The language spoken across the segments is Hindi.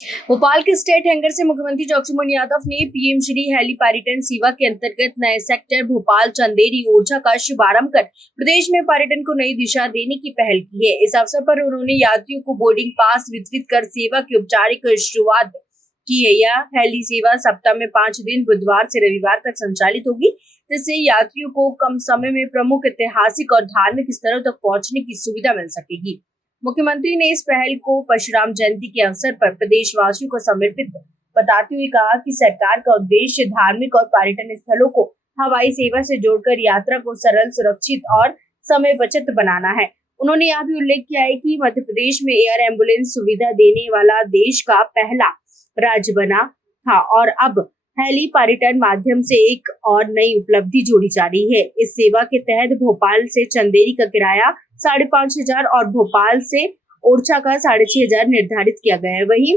भोपाल के स्टेट हैंगर से मुख्यमंत्री डॉक्टर मोहन यादव ने पीएम श्री हेली पर्यटन सेवा के अंतर्गत नए सेक्टर भोपाल चंदेरी ओरछा का शुभारंभ कर प्रदेश में पर्यटन को नई दिशा देने की पहल की है। इस अवसर पर उन्होंने यात्रियों को बोर्डिंग पास वितरित कर सेवा की औपचारिक शुरुआत की है। यह हेली सेवा सप्ताह में 5 दिन बुधवार से रविवार तक संचालित होगी, जिससे यात्रियों को कम समय में प्रमुख ऐतिहासिक और धार्मिक स्थलों तक पहुंचने की सुविधा मिल सकेगी। मुख्यमंत्री ने इस पहल को परशुराम जयंती के अवसर पर प्रदेशवासियों को समर्पित बताते हुए कहा कि सरकार का उद्देश्य धार्मिक और पर्यटन स्थलों को हवाई सेवा से जोड़कर यात्रा को सरल, सुरक्षित और समय बचत बनाना है। उन्होंने यह भी उल्लेख किया है कि मध्य प्रदेश में एयर एम्बुलेंस सुविधा देने वाला देश का पहला राज्य बना था और अब हेली पर्यटन माध्यम से एक और नई उपलब्धि जोड़ी जा रही है। इस सेवा के तहत भोपाल से चंदेरी का किराया 5,500 और भोपाल से ओरछा का 6,500 निर्धारित किया गया है। वहीं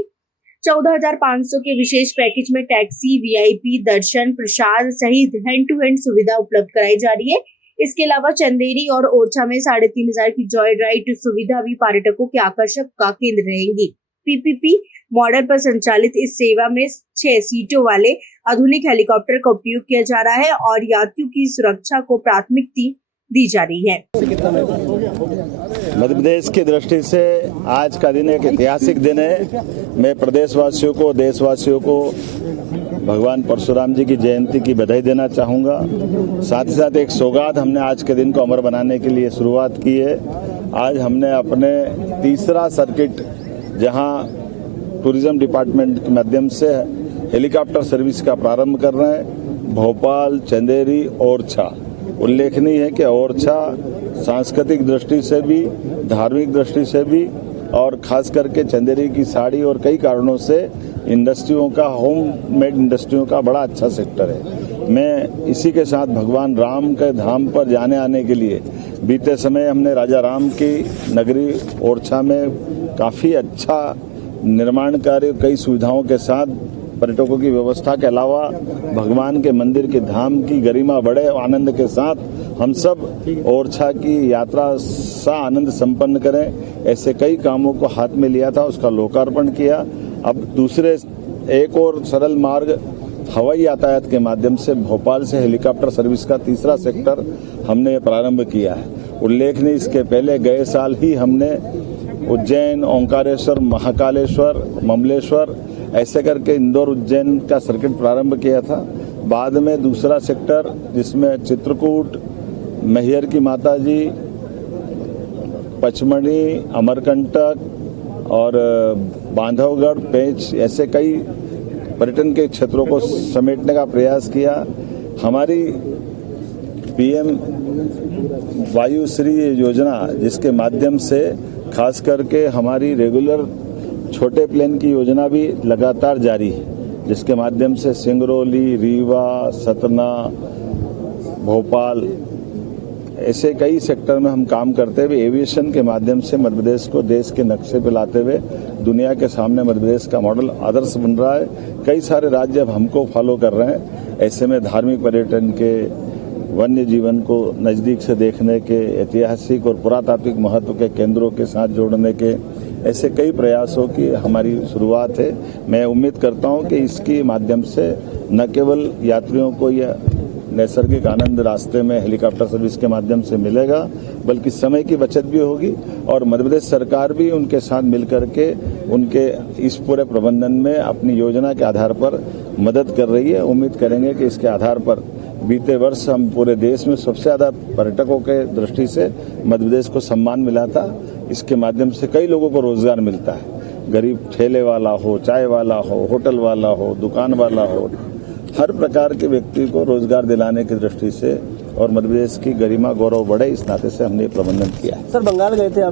14,500 के विशेष पैकेज में टैक्सी, वीआईपी, दर्शन, प्रसाद सहित हैंड टू हैंड सुविधा उपलब्ध कराई जा रही है। इसके अलावा चंदेरी और ओरछा में 3,500 की जॉय राइड सुविधा भी पर्यटकों के आकर्षण का केंद्र रहेंगी। पीपीपी मॉडल पर संचालित इस सेवा में 6 सीटों वाले आधुनिक हेलीकॉप्टर का उपयोग किया जा रहा है और यात्रियों की सुरक्षा को प्राथमिकता दी जा रही है। मध्य प्रदेश की दृष्टि से आज का दिन एक ऐतिहासिक दिन है। मैं प्रदेशवासियों को, देशवासियों को भगवान परशुराम जी की जयंती की बधाई देना चाहूँगा। साथ ही साथ एक सौगात हमने आज के दिन को अमर बनाने के लिए शुरुआत की है। आज हमने अपने तीसरा सर्किट, जहां टूरिज्म डिपार्टमेंट के माध्यम से हेलीकॉप्टर सर्विस का प्रारंभ कर रहे हैं, भोपाल, चंदेरी, ओरछा। उल्लेखनीय है कि ओरछा सांस्कृतिक दृष्टि से भी, धार्मिक दृष्टि से भी और खास करके चंदेरी की साड़ी और कई कारणों से इंडस्ट्रियों का, होम मेड इंडस्ट्रियों का बड़ा अच्छा सेक्टर है। मैं इसी के साथ भगवान राम के धाम पर जाने आने के लिए बीते समय हमने राजा राम की नगरी ओरछा में काफ़ी अच्छा निर्माण कार्य, कई सुविधाओं के साथ पर्यटकों की व्यवस्था के अलावा भगवान के मंदिर के धाम की गरिमा बढ़े, आनंद के साथ हम सब ओरछा की यात्रा सा आनंद संपन्न करें, ऐसे कई कामों को हाथ में लिया था, उसका लोकार्पण किया। अब दूसरे एक और सरल मार्ग हवाई यातायात के माध्यम से भोपाल से हेलीकॉप्टर सर्विस का तीसरा सेक्टर हमने प्रारंभ किया है। उल्लेखनीय, इसके पहले गए साल ही हमने उज्जैन, ओंकारेश्वर, महाकालेश्वर, ममलेश्वर ऐसे करके इंदौर उज्जैन का सर्किट प्रारंभ किया था। बाद में दूसरा सेक्टर जिसमें चित्रकूट, मैहर की माता जी, पचमढ़ी, अमरकंटक और बांधवगढ़, पेंच ऐसे कई पर्यटन के क्षेत्रों को समेटने का प्रयास किया। हमारी पीएम वायुश्री योजना, जिसके माध्यम से खास करके हमारी रेगुलर छोटे प्लेन की योजना भी लगातार जारी है, जिसके माध्यम से सिंगरौली, रीवा, सतना, भोपाल ऐसे कई सेक्टर में हम काम करते हुए एविएशन के माध्यम से मध्य प्रदेश को देश के नक्शे पर लाते हुए दुनिया के सामने मध्य प्रदेश का मॉडल आदर्श बन रहा है। कई सारे राज्य अब हमको फॉलो कर रहे हैं। ऐसे में धार्मिक पर्यटन के, वन्य जीवन को नज़दीक से देखने के, ऐतिहासिक और पुरातात्विक महत्व के केंद्रों के साथ जोड़ने के ऐसे कई प्रयासों की हमारी शुरुआत है। मैं उम्मीद करता हूं कि इसके माध्यम से न केवल यात्रियों को यह नैसर्गिक आनंद रास्ते में हेलीकॉप्टर सर्विस के माध्यम से मिलेगा, बल्कि समय की बचत भी होगी और मध्य प्रदेश सरकार भी उनके साथ मिलकर के उनके इस पूरे प्रबंधन में अपनी योजना के आधार पर मदद कर रही है। उम्मीद करेंगे कि इसके आधार पर बीते वर्ष हम पूरे देश में सबसे ज़्यादा पर्यटकों के दृष्टि से मध्य प्रदेश को सम्मान मिला था। इसके माध्यम से कई लोगों को रोजगार मिलता है। गरीब ठेले वाला हो, चाय वाला हो, होटल वाला हो, दुकान वाला हो, हर प्रकार के व्यक्ति को रोजगार दिलाने की दृष्टि से और मध्य प्रदेश की गरिमा गौरव बढ़े, इस नाते से हमने प्रबंधन किया है। सर, बंगाल गए थे आप,